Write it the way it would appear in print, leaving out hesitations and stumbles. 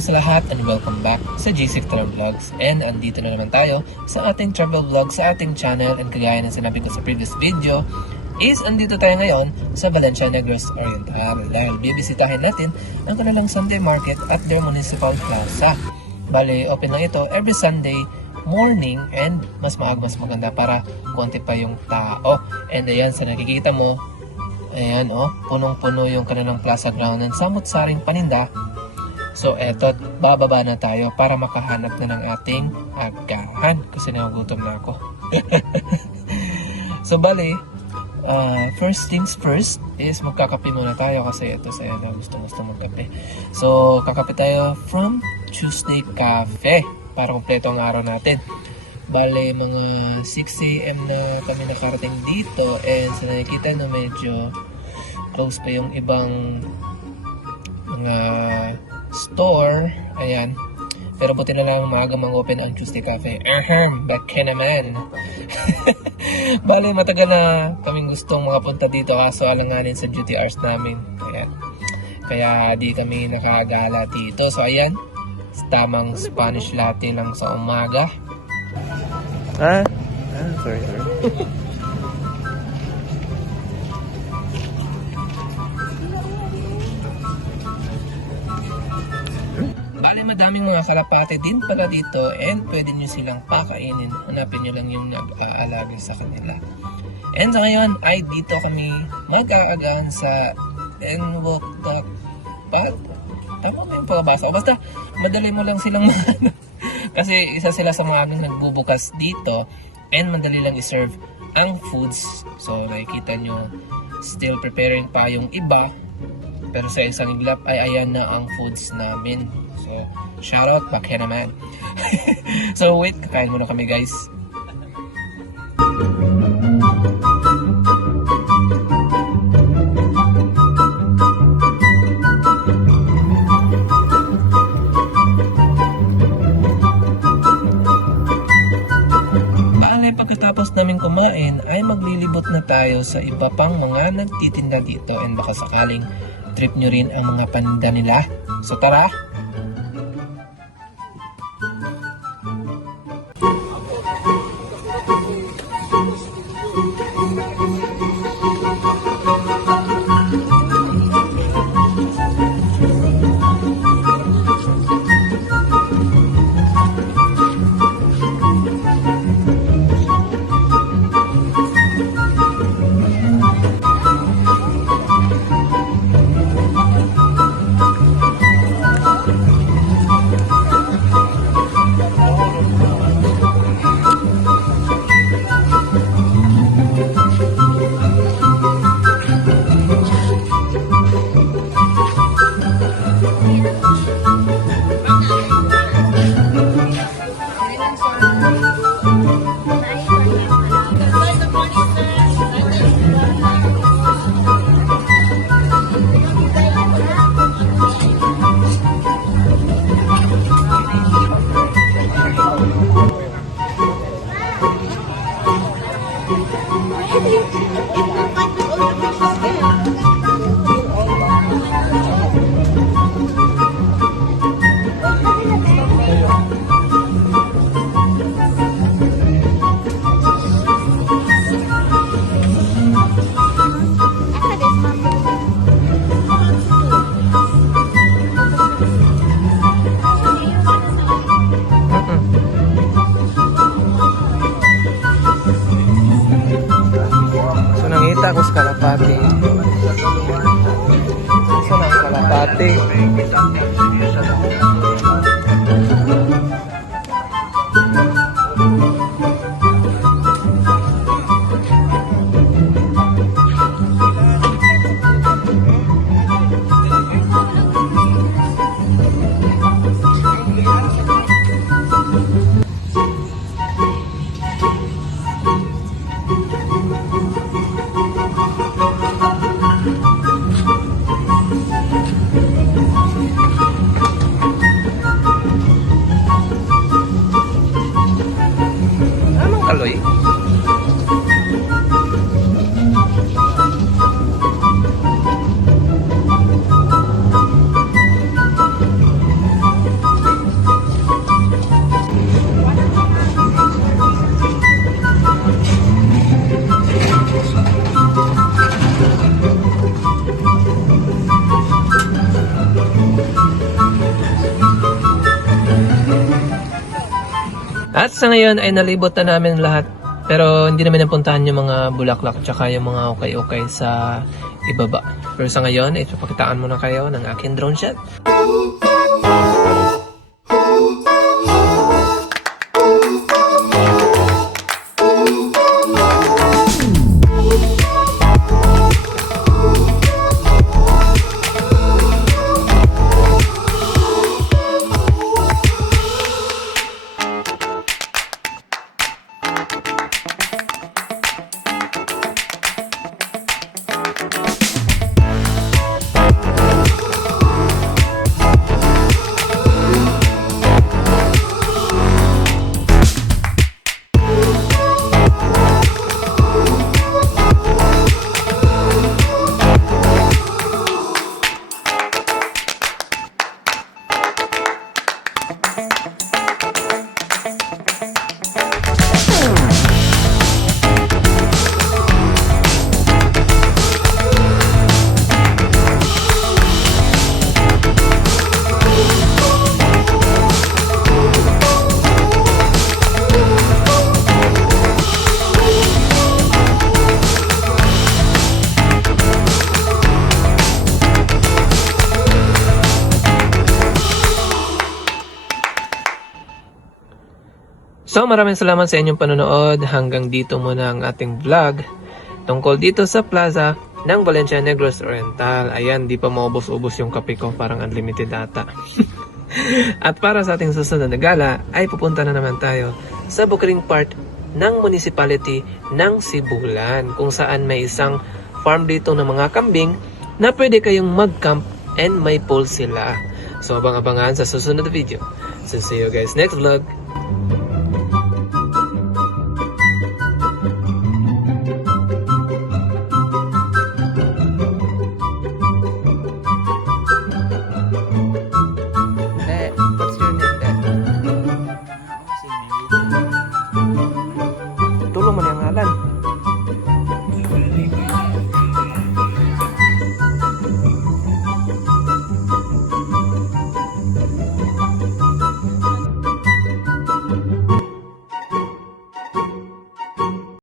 sa lahat and welcome back sa GC Travel Vlogs. And andito na naman tayo sa ating travel vlog sa ating channel. And kagaya ng sinabi ko sa previous video, is andito tayo ngayon sa Valencia Negros Oriental dahil bibisitahin natin ang kanilang Sunday Market at their Municipal Plaza. Bale, open lang ito every Sunday morning and mas maganda para konti pa yung tao. And ayan, sa nakikita mo, ayan punong-puno yung kanilang plaza ground ng samut-saring paninda. So eto, bababa na tayo para makahanap na ng ating agahan kasi nagugutom na ako. So bale, first things first is magkakape muna tayo kasi ito sa na gusto magkape. So kakape tayo from Tuesday Cafe para kumpleto ang araw natin. Bale, mga 6 AM na kami nakarating dito and sa nakikita na medyo close pa yung ibang mga store. Ayan. Pero buti na lang maaga mang-open ang Tuesday Cafe. Back naman. Bale, matagal na kaming gustong makapunta dito kaso alanganin sa duty hours namin. Ayan. Kaya di kami nakagala dito. So ayan, tamang Spanish latte lang sa umaga. Sorry. Bale, madaming mga kalapate din pala dito and pwede nyo silang pakainin. Hanapin nyo lang yung nag-aalagay sa kanila. And sa ngayon ay dito kami mag-aagahan sa Enwokdakpad. Tama ba yung pagkabasa? Basta madali mo lang silang kasi isa sila sa mga aming nagbubukas dito and madali lang i-serve ang foods. So nakikita nyo still preparing pa yung iba pero sa isang iglap ay ayan na ang foods namin. So shoutout back naman. So wait, kakain muna kami guys. Pagkatapos namin kumain ay maglilibot na tayo sa iba pang mga nagtitinda dito and baka sakaling trip nyo rin ang mga paninda nila. So tara! Ako sa kalapati. Saan ang kalapati? At sa ngayon ay nalibot na namin lahat. Pero hindi namin napuntahan yung mga bulaklak tsaka yung mga ukay-ukay sa ibaba. Pero sa ngayon, ipapakitaan muna kayo ng aking drone shot. So maraming salamat sa inyong panonood. Hanggang dito muna ang ating vlog tungkol dito sa plaza ng Valencia Negros Oriental. Ayan, di pa maubos-ubos yung kape ko, parang unlimited data. At para sa ating susunod na gala ay pupunta na naman tayo sa Bukring part ng municipality ng Sibulan, kung saan may isang farm dito ng mga kambing na pwede kayong mag-camp and may pool sila. So abang-abangan sa susunod na video. So see you guys next vlog.